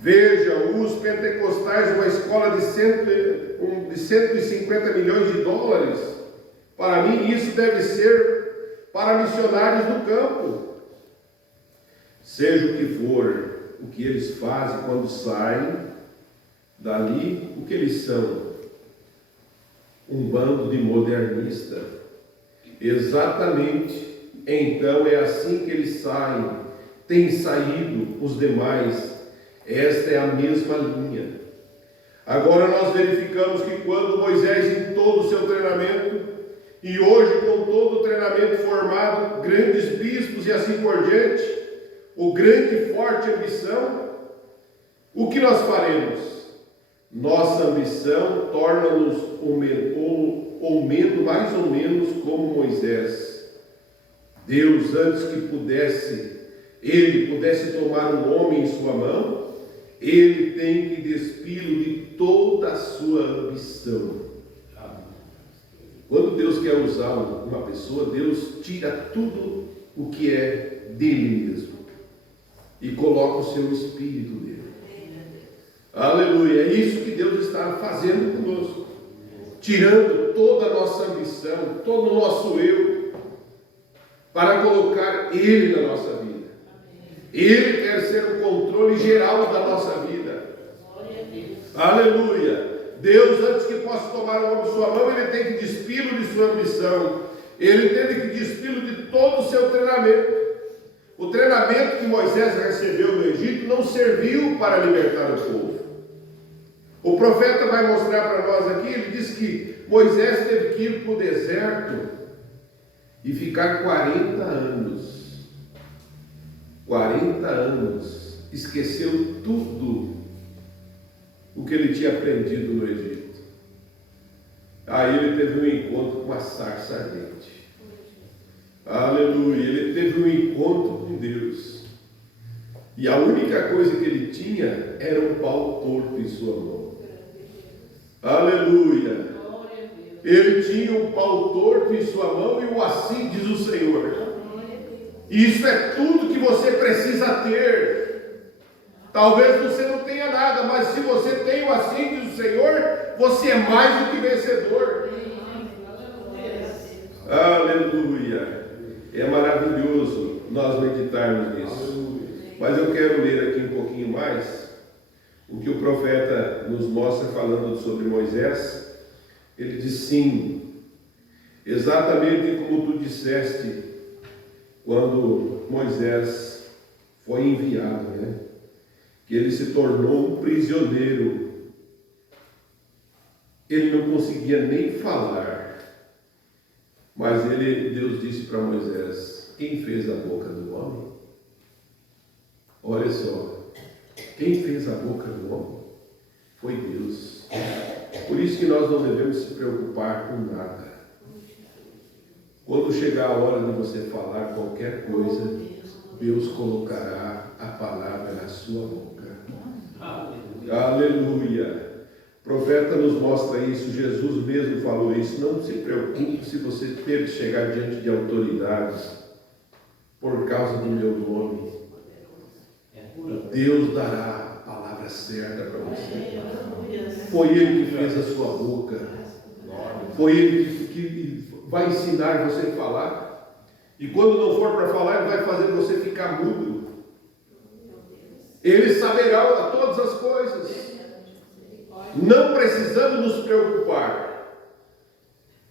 Veja, os pentecostais, uma escola de 150 milhões de dólares. Para mim, isso deve ser para missionários do campo. Seja o que for, o que eles fazem quando saem dali, o que eles são? Um bando de modernistas. Exatamente. Então é assim que eles saem. Tem saído os demais. Esta é a mesma linha. Agora nós verificamos que quando Moisés, em todo o seu treinamento, e hoje com todo o treinamento formado, grandes bispos e assim por diante, o grande e forte ambição, o que nós faremos? Nossa ambição torna-nos mais ou menos como Moisés. Deus, antes que ele pudesse tomar um homem em sua mão, ele tem que despido de toda a sua ambição. Quando Deus quer usar uma pessoa, Deus tira tudo o que é dele mesmo e coloca o seu espírito nele. Aleluia! É isso que Deus está fazendo conosco, tirando toda a nossa ambição, todo o nosso eu, para colocar Ele na nossa vida. Ele quer ser o controle geral da nossa vida. Aleluia! Deus, antes que possa tomar o homem em sua mão, ele tem que despí-lo de sua ambição. Ele teve que despí-lo de todo o seu treinamento. O treinamento que Moisés recebeu no Egito não serviu para libertar o povo. O profeta vai mostrar para nós aqui, ele diz que Moisés teve que ir para o deserto e ficar 40 anos. 40 anos. Esqueceu tudo o que ele tinha aprendido no Egito. Aí ele teve um encontro com a sarça ardente. Aleluia! Ele teve um encontro com Deus. E a única coisa que ele tinha era um pau torto em sua mão. Aleluia! Ele tinha um pau torto em sua mão e o assim diz o Senhor. Isso é tudo que você precisa ter. Talvez você não tenha nada, mas se você tem o assim diz o Senhor, você é mais do que vencedor. Aleluia! É maravilhoso nós meditarmos nisso. Mas eu quero ler aqui um pouquinho mais o que o profeta nos mostra falando sobre Moisés. Ele diz sim, exatamente como tu disseste quando Moisés foi enviado, né? Que ele se tornou um prisioneiro. Ele não conseguia nem falar, mas Deus disse para Moisés: quem fez a boca do homem? Olha só, quem fez a boca do homem foi Deus. Por isso que nós não devemos se preocupar com nada. Quando chegar a hora de você falar qualquer coisa, Deus colocará a palavra na sua boca. Aleluia! O profeta nos mostra isso, Jesus mesmo falou isso. Não se preocupe se você ter que chegar diante de autoridades por causa do meu nome. Deus dará a palavra certa para você. Foi Ele que fez a sua boca. Foi Ele que vai ensinar você a falar. E quando não for para falar, Ele vai fazer você ficar mudo. Ele saberá todas as coisas. Não precisamos nos preocupar.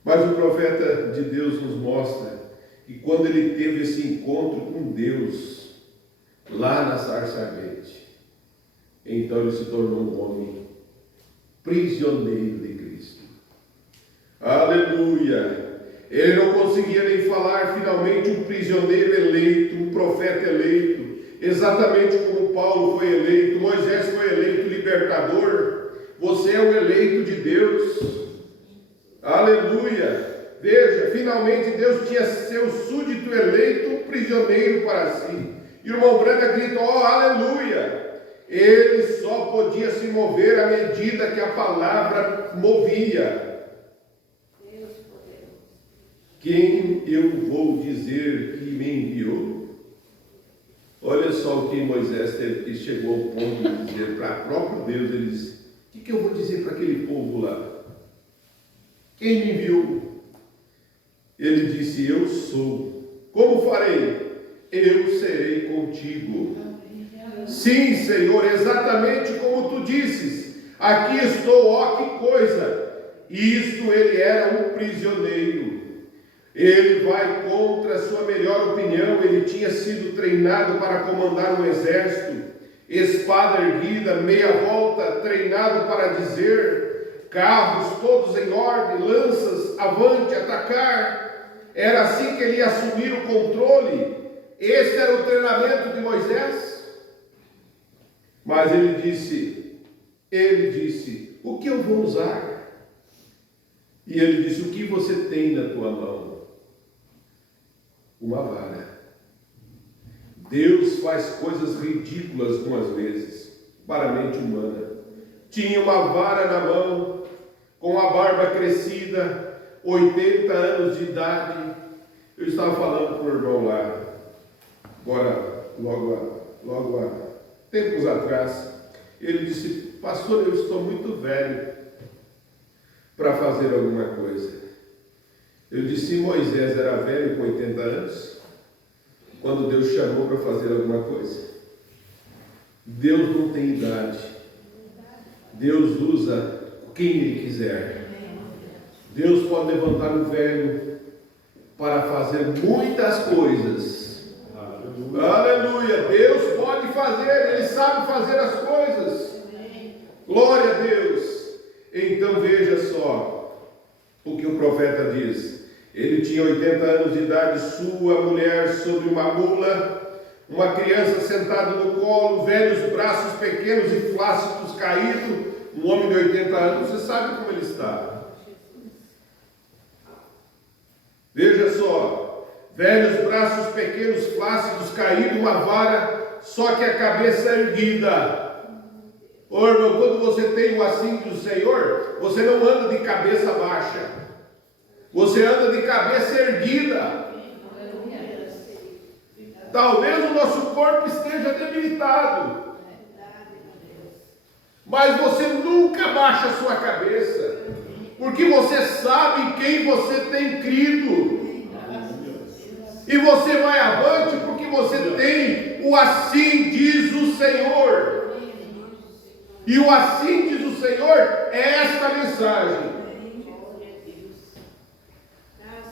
Mas o profeta de Deus nos mostra que quando ele teve esse encontro com Deus, lá na sarça ardente, então ele se tornou um homem prisioneiro de Cristo. Aleluia! Ele não conseguia nem falar, finalmente um prisioneiro eleito, um profeta eleito, exatamente como Paulo foi eleito, Moisés foi eleito libertador. Você é o eleito de Deus. Aleluia! Veja, finalmente Deus tinha seu súdito eleito, prisioneiro para si. E o irmão Branda grita: oh, aleluia! Ele só podia se mover à medida que a palavra movia. Quem eu vou dizer que me enviou? Olha só o que Moisés teve, que chegou ao ponto de dizer para o próprio Deus, ele disse: o que eu vou dizer para aquele povo lá? Quem me enviou? Ele disse: eu sou. Como farei? Eu serei contigo. Sim, Senhor, exatamente como tu disses. Aqui estou, ó que coisa. Isto ele era um prisioneiro. Ele vai contra a sua melhor opinião. Ele tinha sido treinado para comandar um exército, espada erguida, meia volta, treinado para dizer, carros todos em ordem, lanças, avante, atacar. Era assim que ele ia assumir o controle. Este era o treinamento de Moisés. Mas ele disse, o que eu vou usar? E ele disse, o que você tem na tua mão? Uma vara. Deus faz coisas ridículas algumas vezes para a mente humana. Tinha uma vara na mão, com a barba crescida, 80 anos de idade. Eu estava falando com o irmão lá, agora, logo há tempos atrás. Ele disse, pastor, eu estou muito velho para fazer alguma coisa. Eu disse, Moisés era velho com 80 anos, quando Deus chamou para fazer alguma coisa. Deus não tem idade. Deus usa quem Ele quiser. Deus pode levantar um velho para fazer muitas coisas. Aleluia! Deus pode fazer, Ele sabe fazer as coisas. Glória a Deus! Então veja só o que o profeta diz. Ele tinha 80 anos de idade, sua mulher sobre uma mula, uma criança sentada no colo, velhos braços pequenos e flácidos caídos. Um homem de 80 anos, você sabe como ele está. Veja só, velhos braços pequenos, flácidos caídos, uma vara, só que a cabeça erguida. Ô irmão, quando você tem o assim do Senhor, você não anda de cabeça baixa. Você anda de cabeça erguida. Talvez o nosso corpo esteja debilitado, mas você nunca baixa a sua cabeça, porque você sabe quem você tem crido. E você vai avante porque você tem o assim diz o Senhor. E o assim diz o Senhor é esta mensagem.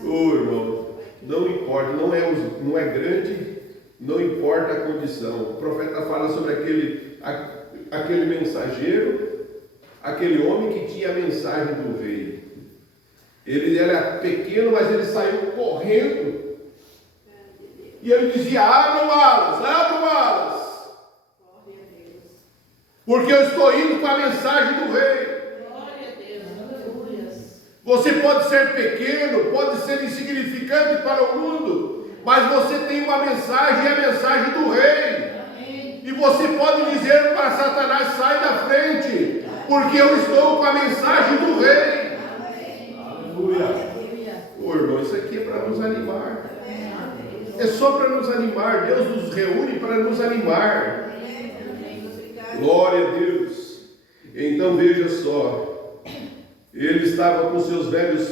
Irmão, não importa, não é grande, não importa a condição. O profeta fala sobre aquele mensageiro, aquele homem que tinha a mensagem do rei. Ele era pequeno, mas ele saiu correndo. E ele dizia, abram alas, porque eu estou indo com a mensagem do rei. Você pode ser pequeno, pode ser insignificante para o mundo, mas você tem uma mensagem, é a mensagem do rei. E você pode dizer para Satanás, sai da frente, porque eu estou com a mensagem do rei. Aleluia. Irmão, isso aqui é para nos animar. É só para nos animar. Deus nos reúne para nos animar. Glória a Deus. Então veja só. Ele estava com seus velhos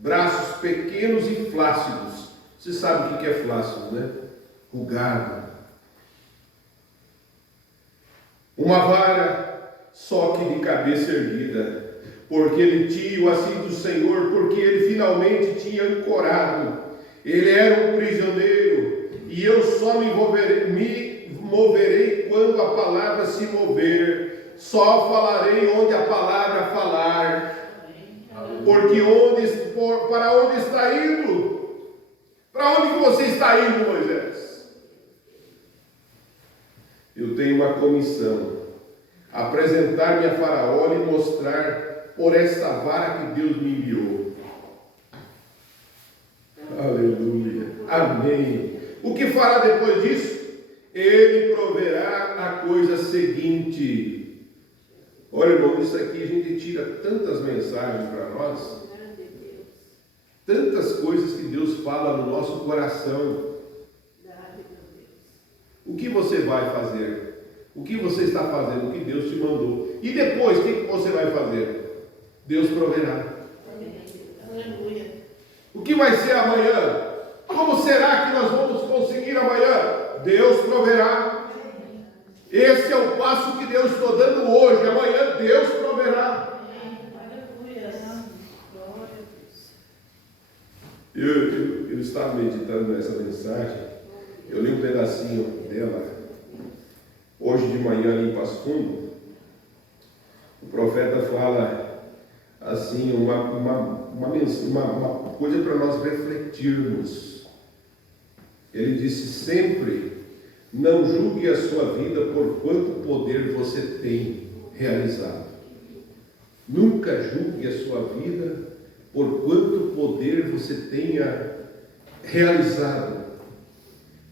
braços pequenos e flácidos. Você sabe o que é flácido, né? Rugado. Uma vara, só que de cabeça erguida. Porque ele tinha o assim do Senhor, porque ele finalmente tinha ancorado. Ele era um prisioneiro. E eu só me moverei quando a palavra se mover. Só falarei onde a palavra falar. Porque para onde está indo? Para onde que você está indo, Moisés? Eu tenho uma comissão. Apresentar-me a Faraó e mostrar por esta vara que Deus me enviou. Aleluia. Amém. O que fará depois disso? Ele proverá a coisa seguinte. Olha, irmão, isso aqui a gente tira tantas mensagens para nós, tantas coisas que Deus fala no nosso coração. O que você vai fazer? O que você está fazendo? O que Deus te mandou? E depois, o que você vai fazer? Deus proverá. Aleluia. O que vai ser amanhã? Como será que nós vamos conseguir amanhã? Deus proverá. Esse é o passo que Deus está dando hoje. Amanhã Deus proverá. Aleluia. Glória a Deus. Eu estava meditando nessa mensagem. Eu li um pedacinho dela hoje de manhã ali em Passo Fundo. O profeta fala assim, uma coisa para nós refletirmos. Ele disse: sempre não julgue a sua vida por quanto poder você tem realizado. Nunca julgue a sua vida por quanto poder você tenha realizado.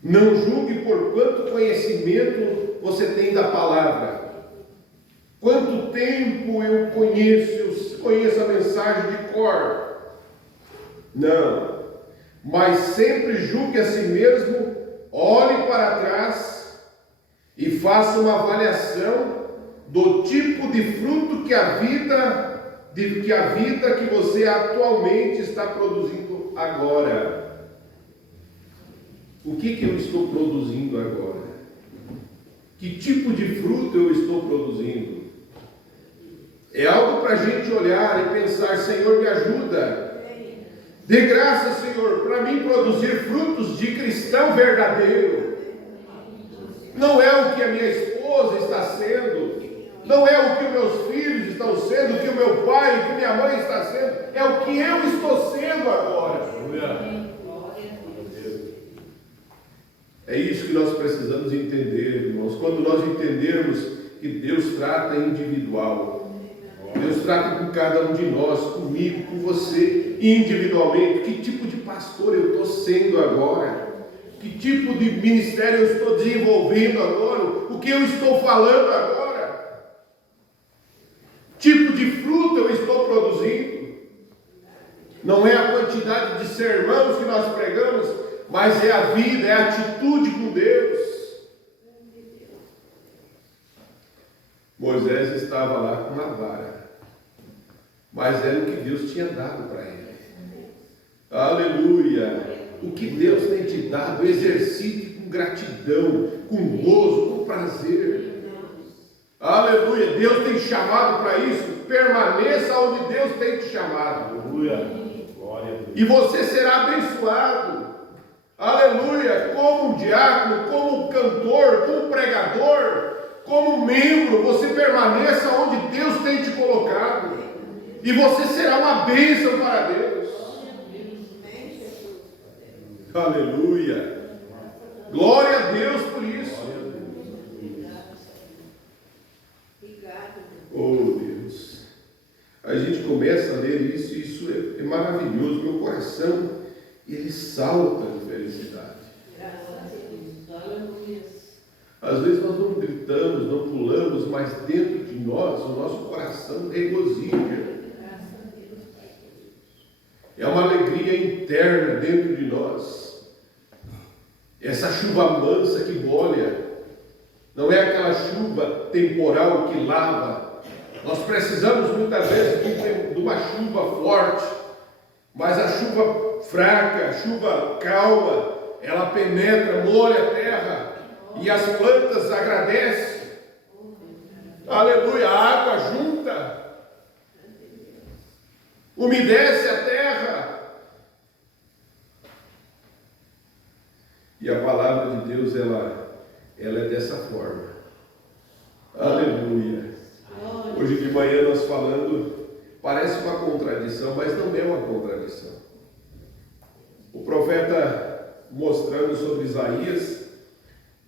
Não julgue por quanto conhecimento você tem da palavra. Quanto tempo eu conheço a mensagem de cor. Não. Mas sempre julgue a si mesmo, olhe para trás e faça uma avaliação do tipo de fruto que a vida que você atualmente está produzindo agora. O que eu estou produzindo agora? Que tipo de fruto eu estou produzindo? É algo para a gente olhar e pensar: Senhor, me ajuda. Dê graça, Senhor, para mim produzir frutos de cristão verdadeiro. Não é o que a minha esposa está sendo, não é o que os meus filhos estão sendo, o que o meu pai, o que minha mãe está sendo, é o que eu estou sendo agora. É isso que nós precisamos entender, irmãos. Quando nós entendermos que Deus trata individual, Deus trata com cada um de nós, comigo, com você, individualmente. Que tipo de pastor eu estou sendo agora? Que tipo de ministério eu estou desenvolvendo agora? O que eu estou falando agora? Tipo de fruto eu estou produzindo? Não é a quantidade de sermões que nós pregamos, mas é a vida, é a atitude com Deus. Moisés estava lá com uma vara, mas era o que Deus tinha dado para ele. Aleluia! O que Deus tem te dado, exercite com gratidão, com gozo, com prazer. Aleluia! Deus tem chamado para isso. Permaneça onde Deus tem te chamado. Aleluia! Glória a Deus. E você será abençoado. Aleluia! Como diácono, como cantor, como pregador, como membro, você permaneça onde Deus tem te colocado. E você será uma bênção para Deus. Aleluia! Glória a Deus por isso. Oh Deus! A gente começa a ler isso, e isso é maravilhoso. Meu coração, ele salta de felicidade. Às vezes nós não gritamos, não pulamos, mas dentro de nós, o nosso coração regozija. É uma alegria interna dentro de nós. Essa chuva mansa que molha, não é aquela chuva temporal que lava. Nós precisamos muitas vezes de uma chuva forte, mas a chuva fraca, a chuva calma, ela penetra, molha a terra e as plantas agradecem. Aleluia, a água junta, umedece a terra. E a palavra de Deus, ela é dessa forma. Aleluia. Hoje de manhã nós falando, parece uma contradição, mas não é uma contradição. O profeta mostrando sobre Isaías,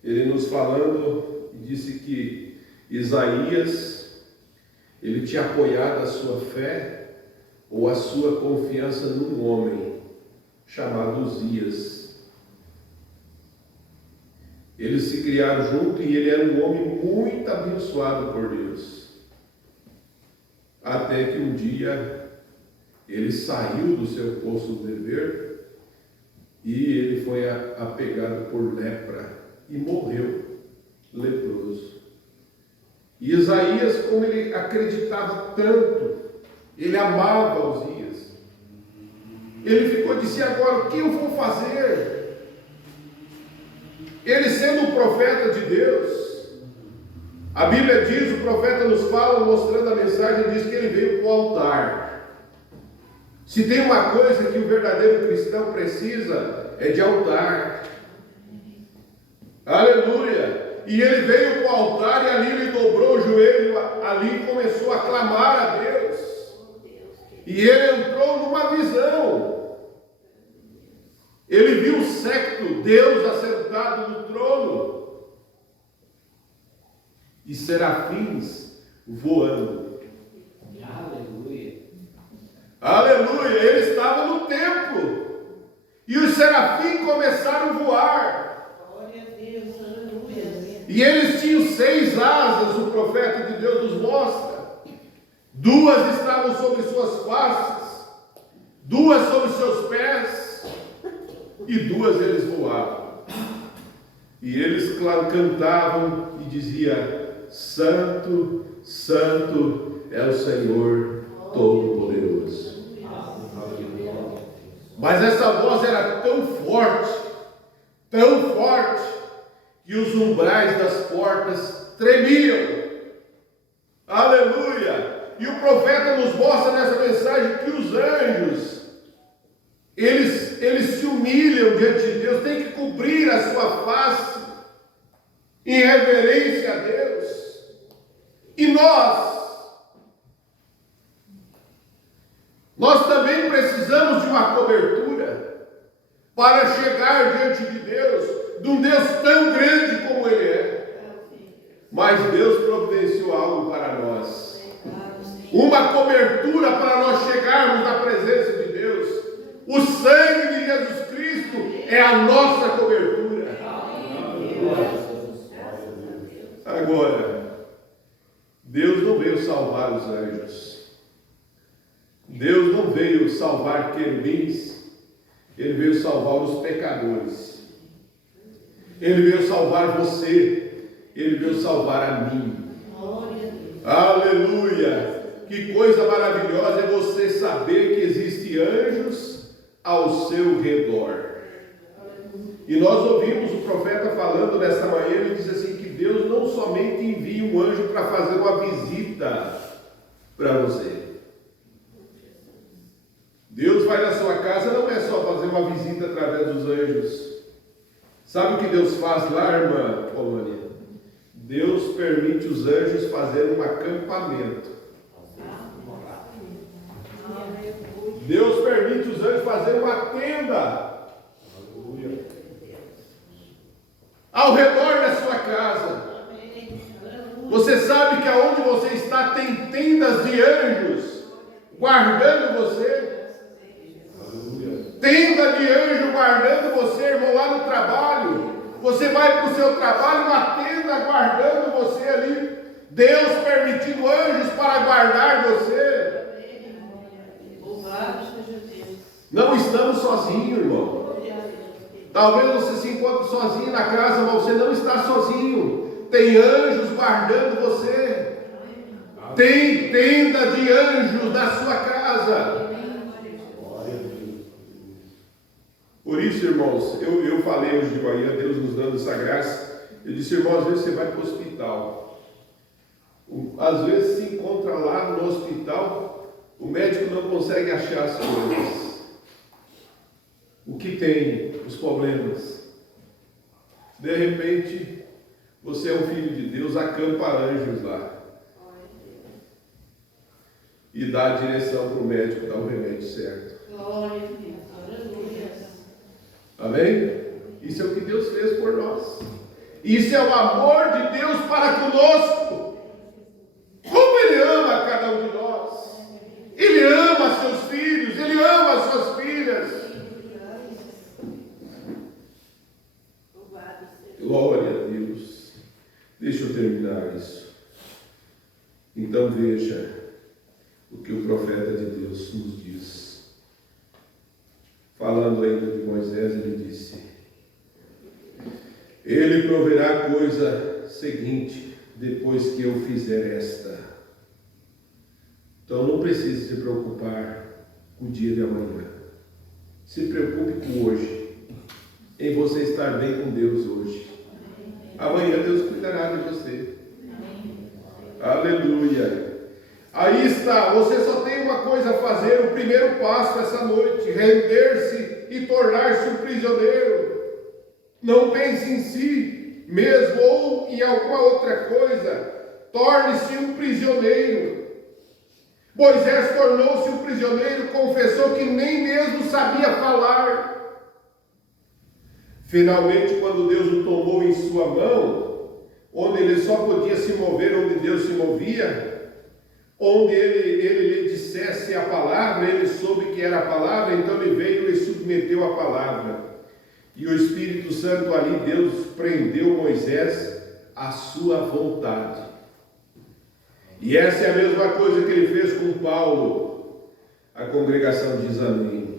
ele nos falando, disse que Isaías, ele tinha apoiado a sua fé ou a sua confiança num homem chamado Uzias. Eles se criaram junto e ele era um homem muito abençoado por Deus. Até que um dia ele saiu do seu posto de dever e ele foi apegado por lepra. e morreu leproso. E Isaías, como ele acreditava tanto, ele amava Uzias, ele ficou e disse: agora o que eu vou fazer? Ele sendo um profeta de Deus, a Bíblia diz, o profeta nos fala, mostrando a mensagem, diz que ele veio para o altar. Se tem uma coisa que o verdadeiro cristão precisa, é de altar. Aleluia! E ele veio para o altar e ali ele dobrou o joelho, ali começou a clamar a Deus. E ele entrou numa visão. Ele viu o séquito, Deus assentado no trono, e serafins voando. Aleluia. Aleluia! Ele estava no templo. E os serafins começaram a voar. Glória a Deus, aleluia. E eles tinham 6 asas, o profeta de Deus nos mostra. 2 estavam sobre suas faces, 2 sobre seus pés, e 2 eles voavam. E eles cantavam e diziam: Santo, Santo é o Senhor Todo-Poderoso. Mas essa voz era tão forte, que os umbrais das portas tremiam. Aleluia! E o profeta nos mostra nessa mensagem que os anjos, eles se humilham diante de Deus, tem que cobrir a sua face em reverência a Deus. E nós também precisamos de uma cobertura para chegar diante de Deus, de um Deus tão grande como Ele é. Mas Deus providenciou algo para nós. Uma cobertura para nós chegarmos na presença de Deus. O sangue de Jesus Cristo é a nossa cobertura. Agora, Deus não veio salvar os anjos. Deus não veio salvar querubins. Ele veio salvar os pecadores. Ele veio salvar você. Ele veio salvar a mim. Aleluia! Que coisa maravilhosa é você saber que existem anjos ao seu redor. E nós ouvimos o profeta falando nesta manhã, ele diz assim, que Deus não somente envia um anjo para fazer uma visita para você. Deus vai na sua casa, não é só fazer uma visita através dos anjos. Sabe o que Deus faz lá, irmã Polônia? Deus permite os anjos fazerem um acampamento. Deus permite os anjos fazerem uma tenda ao redor da sua casa. Você sabe que aonde você está tem tendas de anjos guardando você? Tenda de anjo guardando você, irmão, lá no trabalho. Você vai para o seu trabalho, uma tenda guardando você ali. Deus permitindo anjos para guardar você. Não estamos sozinhos, irmão. Talvez você se encontre sozinho na casa, mas você não está sozinho. Tem anjos guardando você. Tem tenda de anjos na sua casa. Por isso, irmãos, eu falei hoje de manhã, Deus nos dando essa graça. Eu disse, irmão, às vezes você vai para o hospital. Às vezes se encontra lá no hospital, o médico não consegue achar as coisas. O que tem? Os problemas. De repente, você é um filho de Deus, acampa anjos lá. E dá a direção para o médico dar o remédio certo. Glória a Deus. Aleluia. Amém? Isso é o que Deus fez por nós. Isso é o amor de Deus para conosco. Como Ele ama cada um de nós. Ele ama seus filhos, Ele ama suas filhas. Glória a Deus. Deixa eu terminar isso. Então veja o que o profeta de Deus nos diz. Falando ainda de Moisés, ele disse: Ele proverá a coisa seguinte, depois que eu fizer esta. Então não precise se preocupar com o dia de amanhã. Se preocupe com hoje, em você estar bem com Deus hoje. Amanhã Deus cuidará de você. Aleluia. Aí está, você só tem uma coisa a fazer, o primeiro passo essa noite, render-se e tornar-se um prisioneiro. Não pense em si mesmo ou em alguma outra coisa, torne-se um prisioneiro. Moisés tornou-se um prisioneiro, confessou que nem mesmo sabia falar. Finalmente, quando Deus o tomou em sua mão, onde ele só podia se mover onde Deus se movia, onde ele lhe dissesse a palavra, ele soube que era a palavra, então ele veio e submeteu a palavra. E o Espírito Santo ali, Deus prendeu Moisés à sua vontade. E essa é a mesma coisa que ele fez com Paulo. A congregação diz amém.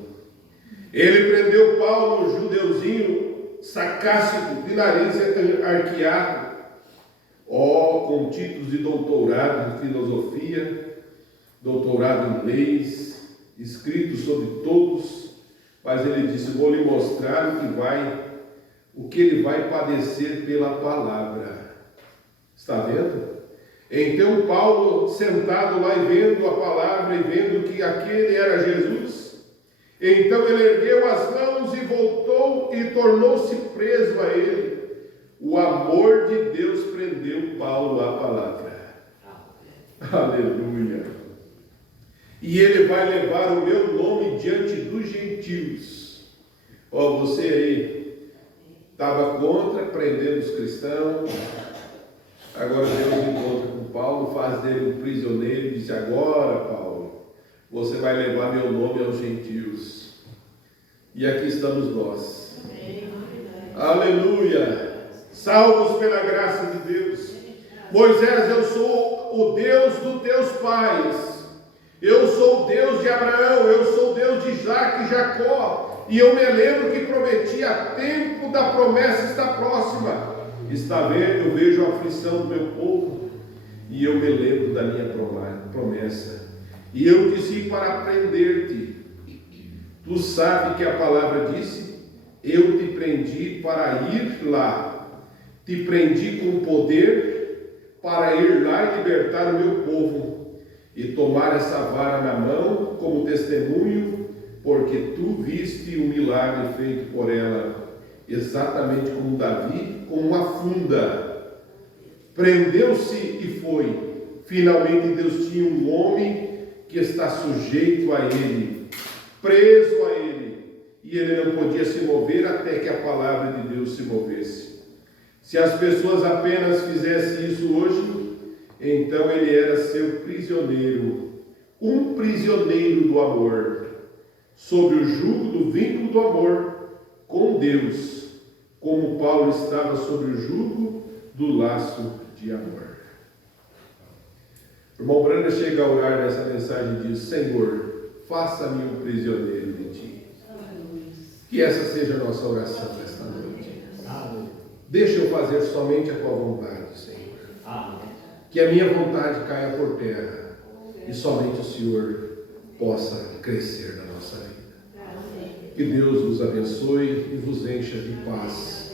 Ele prendeu Paulo, um judeuzinho sarcástico, de nariz arqueado, com títulos de doutorado em filosofia, doutorado em leis, escrito sobre todos, mas ele disse: vou lhe mostrar o que ele vai padecer pela palavra. Está vendo? Então Paulo, sentado lá e vendo a palavra e vendo que aquele era Jesus, então ele ergueu as mãos e voltou e tornou-se preso a ele. O amor de Deus prendeu Paulo à palavra. Aleluia. E ele vai levar o meu nome diante dos gentios. Você aí estava contra, prendendo os cristãos. Agora Deus encontra com Paulo, faz dele um prisioneiro e diz: agora, Paulo, você vai levar meu nome aos gentios. E aqui estamos nós. Aleluia. Salvos pela graça de Deus. Moisés, eu sou o Deus dos teus pais. Eu sou o Deus de Abraão, eu sou o Deus de Isaac e Jacó. E eu me lembro que prometi, a tempo da promessa está próxima. Está vendo? Eu vejo a aflição do meu povo e eu me lembro da minha promessa. E eu disse para prender-te. Tu sabes que a palavra disse: eu te prendi para ir lá. Te prendi com poder para ir lá e libertar o meu povo e tomar essa vara na mão como testemunho, porque tu viste o milagre feito por ela, exatamente como Davi, com uma funda. Prendeu-se e foi. Finalmente Deus tinha um homem que está sujeito a ele, preso a ele, e ele não podia se mover até que a palavra de Deus se movesse. Se as pessoas apenas fizessem isso hoje, então ele era seu prisioneiro, um prisioneiro do amor, sob o jugo do vínculo do amor com Deus, como Paulo estava sob o jugo do laço de amor. O irmão Brana chega a orar nessa mensagem e diz: Senhor, faça-me um prisioneiro de ti. Que essa seja a nossa oração nesta noite. Deixa eu fazer somente a tua vontade, Senhor. Que a minha vontade caia por terra e somente o Senhor possa crescer na nossa vida. Que Deus vos abençoe e vos encha de paz,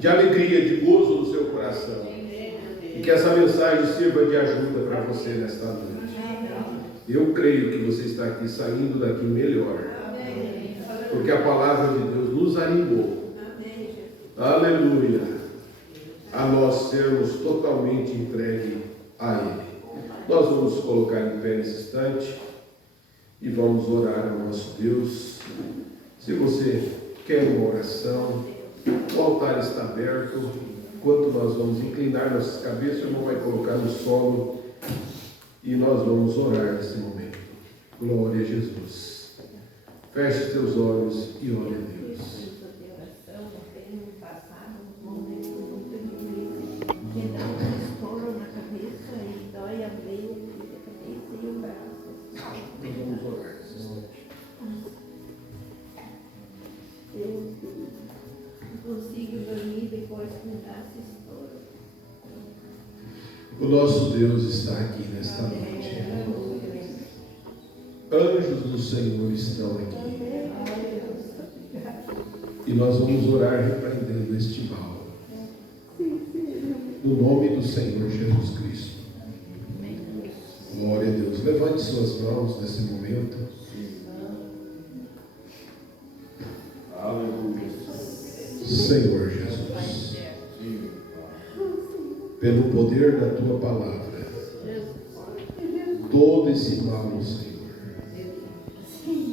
de alegria, de gozo no seu coração. E que essa mensagem sirva de ajuda para você nesta noite. Eu creio que você está aqui saindo daqui melhor, porque a palavra de Deus nos animou. Aleluia. A nós sermos totalmente entregues a Ele. Nós vamos nos colocar em pé nesse instante e vamos orar ao nosso Deus. Se você quer uma oração, o altar está aberto. Enquanto nós vamos inclinar nossas cabeças, o irmão vai colocar no solo e nós vamos orar nesse momento. Glória a Jesus. Feche seus olhos e ore a Deus. Que dá um estouro na cabeça e dói a veia da cabeça e o braço. Nós vamos orar nesse instante. Eu não consigo dormir depois que nosso Deus está aqui nesta noite. Anjos do Senhor estão aqui. E nós vamos orar repreendendo este mal. No nome do Senhor Jesus Cristo. Glória a Deus. Levante suas mãos nesse momento. Aleluia. Senhor Jesus, pelo poder da tua palavra, todo esse mal, Senhor,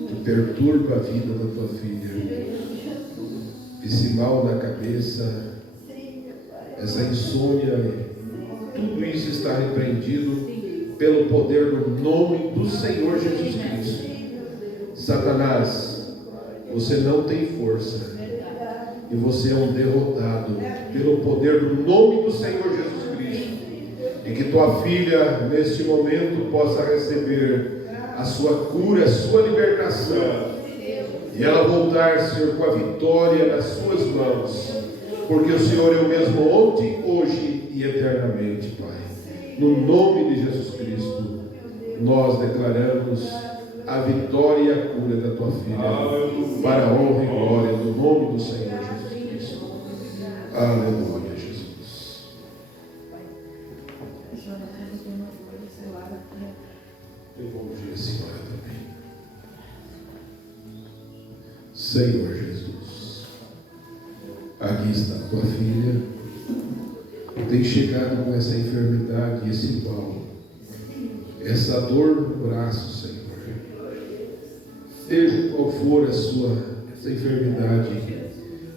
que perturba a vida da tua filha, esse mal na cabeça, essa insônia, tudo isso está repreendido pelo poder do nome do Senhor Jesus Cristo. Satanás, você não tem força e você é um derrotado pelo poder do nome do Senhor Jesus Cristo. E que tua filha neste momento possa receber a sua cura, a sua libertação, e ela voltar, Senhor, com a vitória nas suas mãos, porque o Senhor é o mesmo ontem, hoje e eternamente, Pai. No nome de Jesus Cristo, nós declaramos a vitória e a cura da tua filha, para a honra e glória do nome do Senhor Jesus Cristo. Aleluia, Jesus. Devolve a senhora também. Senhor Jesus, aqui está a tua filha, tem chegado com essa enfermidade, esse mal, essa dor no braço, Senhor. Seja qual for essa enfermidade,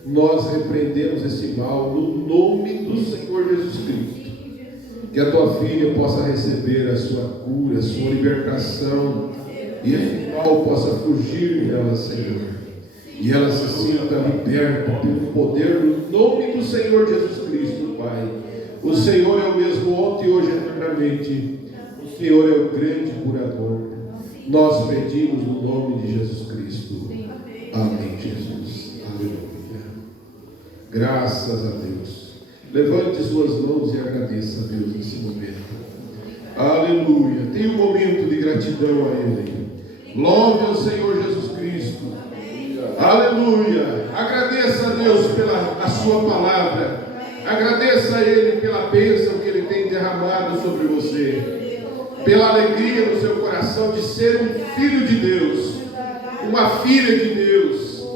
nós repreendemos esse mal no nome do Senhor Jesus Cristo. Que a tua filha possa receber a sua cura, a sua libertação, e esse mal possa fugir dela, Senhor, e ela se sinta liberta pelo poder do nome do Senhor Jesus Cristo, Pai. O Senhor é o mesmo ontem, hoje e eternamente. O Senhor é o grande curador. Nós pedimos no nome de Jesus Cristo. Amém, Jesus. Aleluia. Graças a Deus. Levante suas mãos e agradeça a Deus nesse momento. Aleluia. Tenha um momento de gratidão a Ele. Louve ao Senhor Jesus Cristo. Aleluia. Agradeça a Deus pela a sua palavra. Agradeça a Ele pela bênção que Ele tem derramado sobre você, pela alegria no seu coração de ser um filho de Deus, uma filha de Deus,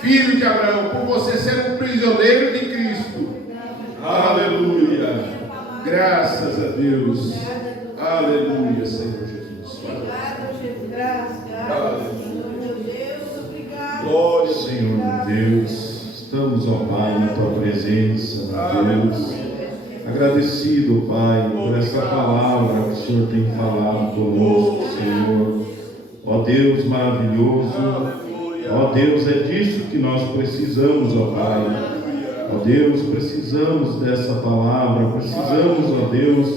filho de Abraão, por você ser um prisioneiro de Cristo. Aleluia. Graças a Deus. Aleluia, Senhor Jesus. Glória, Senhor Deus. Estamos, ó Pai, na tua presença, meu Deus. Agradecido, Pai, por essa palavra que o Senhor tem falado conosco, Senhor. Ó Deus maravilhoso. Ó Deus, é disso que nós precisamos, ó Pai. Ó Deus, precisamos dessa palavra. Precisamos, ó Deus,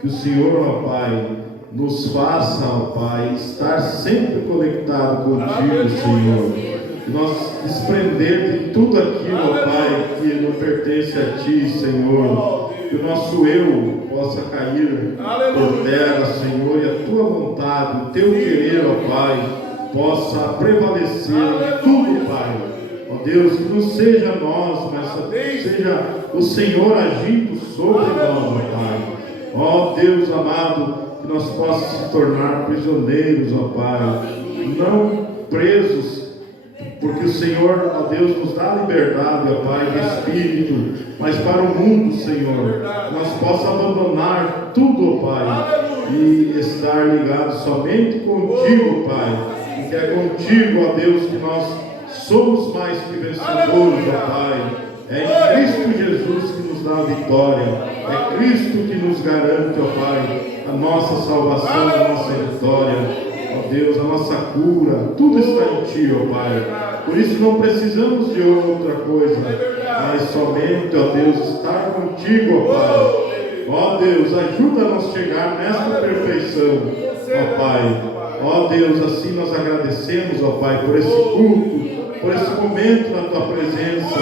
que o Senhor, ó Pai, nos faça, ó Pai, estar sempre conectado contigo, Senhor. Que nós desprender de tudo aquilo, ó Pai, que não pertence a Ti, Senhor. Que o nosso eu possa cair por terra, Senhor, e a Tua vontade, o Teu querer, ó Pai, possa prevalecer em tudo, Pai. Ó Deus, que não seja nós, mas seja o Senhor agindo sobre nós, ó Pai. Ó Deus amado, que nós possamos se tornar prisioneiros, ó Pai, não presos, porque o Senhor, ó Deus, nos dá liberdade, ó Pai, de espírito, mas para o mundo, Senhor, nós possamos abandonar tudo, ó Pai, e estar ligados somente contigo, Pai, porque é contigo, ó Deus, que nós somos mais que vencedores, ó Pai. É em Cristo Jesus que nos dá a vitória, é Cristo que nos garante, ó Pai, a nossa salvação, a nossa vitória. Ó Deus, a nossa cura, tudo está em Ti, ó Pai. Por isso não precisamos de outra coisa, mas somente, ó Deus, estar contigo, ó Pai. Ó Deus, ajuda-nos a chegar nesta perfeição, ó Pai. Ó Deus, assim nós agradecemos, ó Pai, por esse culto, por esse momento na Tua presença,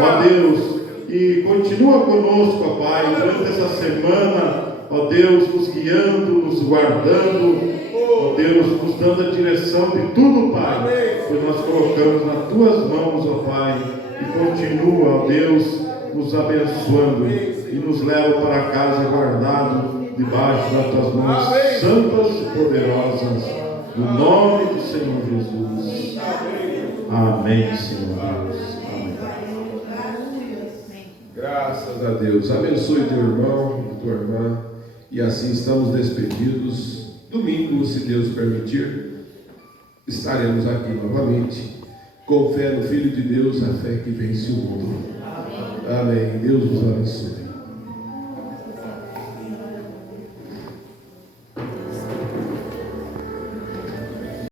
ó Deus. E continua conosco, ó Pai, durante essa semana. ó Deus, nos guiando, nos guardando, ó Deus, nos dando a direção de tudo, Pai, que nós colocamos nas tuas mãos, ó Pai, e continua, ó Deus, nos abençoando e nos leva para casa guardado debaixo das tuas mãos santas e poderosas, no nome do Senhor Jesus. Amém, Senhor Deus. Amém. Graças a Deus. Abençoe teu irmão e tua irmã. E assim estamos despedidos. Domingo, se Deus permitir, estaremos aqui novamente. Com fé no Filho de Deus, a fé que vence o mundo. Amém. Deus vos abençoe.